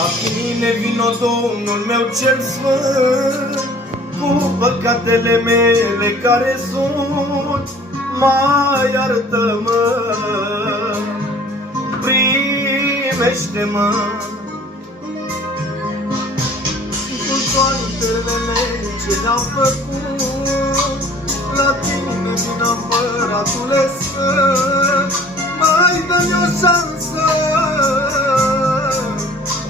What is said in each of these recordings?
La tine vino, Domnul meu cel sfânt, cu păcatele mele care sunt, mai iartă-mă, primește-mă. Cu toate relele ce ne-am făcut, la tine vin Împăratule Sfânt, mai dă-mi o șansă,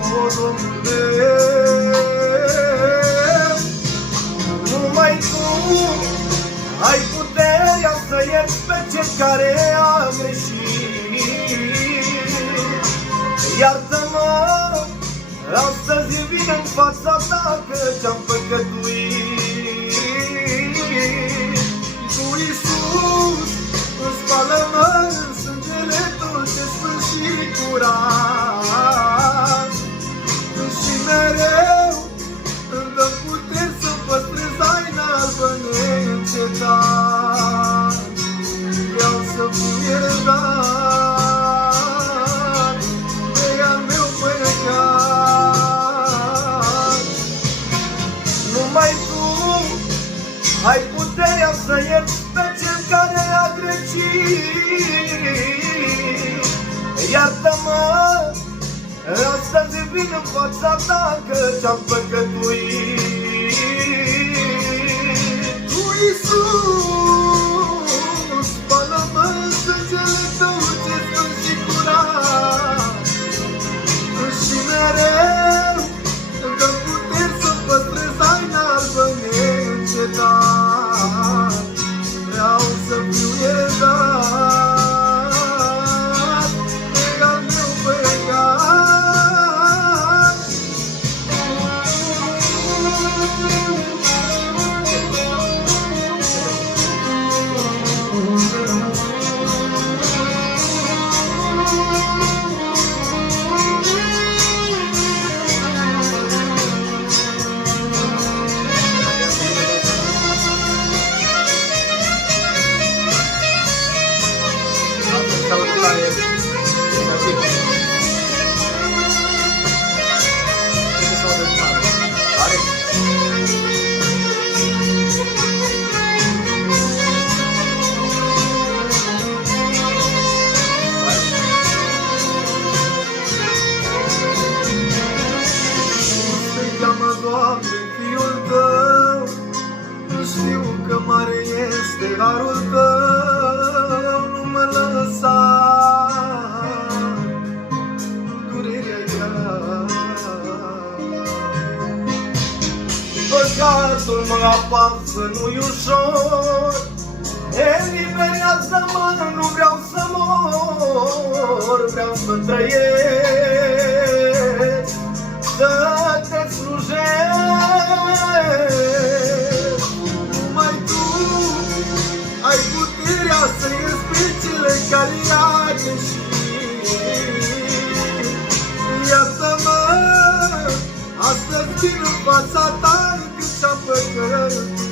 o Domnule. Numai Tu ai puterea să ierți pe cel care a greșit. Iartă-mă, astăzi vin în fața Ta că ce-am păcătuit. Tu, Iisus, spală-mă în sângele Tău ce sfânt și curat, și mereu îmi dă puteri să păstrez haina albă neîncetat. Vreau să fiu iertat de al meu păcat. Numai Tu ai puterea să ierți pe cel care a greșit. Iartă-mă, astăzi vin în fața Ta că ce-am păcătuit. Tu, Iisus, spală-mă în sângele Tău ce sfânt și curat, și mereu îmi dă puteri să păstrez haina albă neîncetat. Vreau să fiu iertat de al meu păcat. Doamne, Fiul Tău, știu că mare este harul Tău, nu mă lăsa durerea ea. Păcatul mă apasă, nu-i ușor, eliberează-mă, nu vreau să mor, vreau să trăiesc, să Te slujesc. Numai Tu ai puterea să ierți pe cele care i-a greșit. Iartă-mă, astăzi vin în fața Ta cât și-am păcătuit.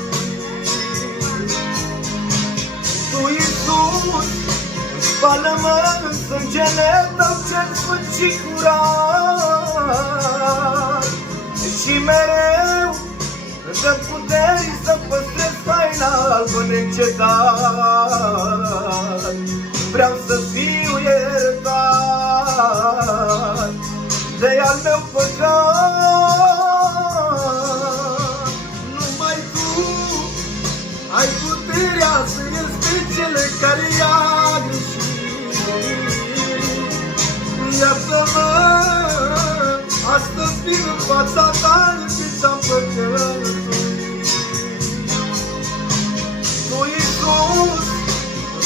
Tu, Iisus, spală-mă în sângele Tău cel sfânt și curat, și mereu îmi dă puteri să păstrez haina albă neîncetat. Vreau să fiu iertat de al meu păcat. Numai Tu ai puterea să ierți pe cele care i-a greșit. Iartă-mă, astăzi vin în fața Ta și ce-am păcătuit. Tu, Iisus,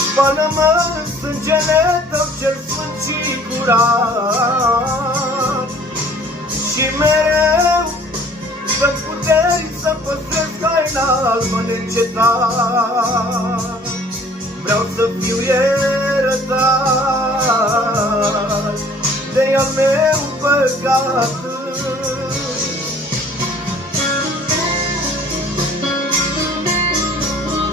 spală-mă în sângele Tău cel sfânt și curat, și mereu dă puteri să păstrez haina albă neîncetat. Vreau să fiu iertat de al meu păcat.